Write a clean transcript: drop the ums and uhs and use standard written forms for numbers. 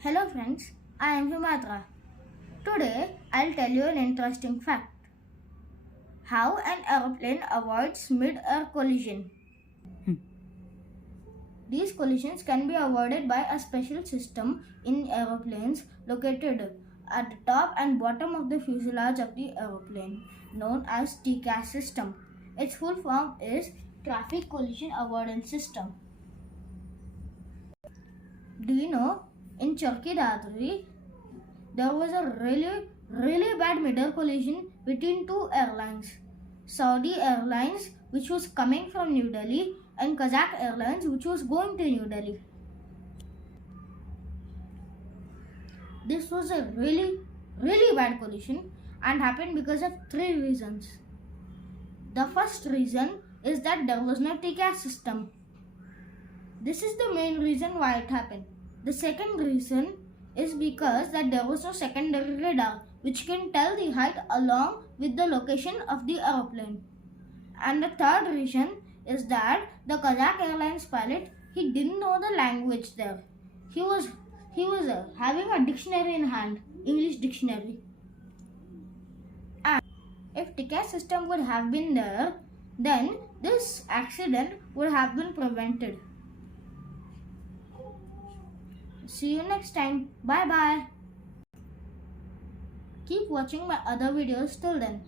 Hello friends, I am Himadra. Today I'll tell you an interesting fact. How an aeroplane avoids mid-air collision. These collisions can be avoided by a special system in aeroplanes located at the top and bottom of the fuselage of the aeroplane, known as TCAS system. Its full form is Traffic Collision Avoidance System. Do you know, in Turkey, there was a really bad mid-air collision between two airlines. Saudi Airlines, which was coming from New Delhi, and Kazakh Airlines, which was going to New Delhi. This was a really bad collision and happened because of three reasons. The first reason is that there was no TCAS system. This is the main reason why it happened. The second reason is because that there was no secondary radar which can tell the height along with the location of the aeroplane. And the third reason is that the Kazakh Airlines pilot, he didn't know the language there. He was having a dictionary in hand, English dictionary. And if TCAS system would have been there, then this accident would have been prevented. See you next time. Bye bye. Keep watching my other videos till then.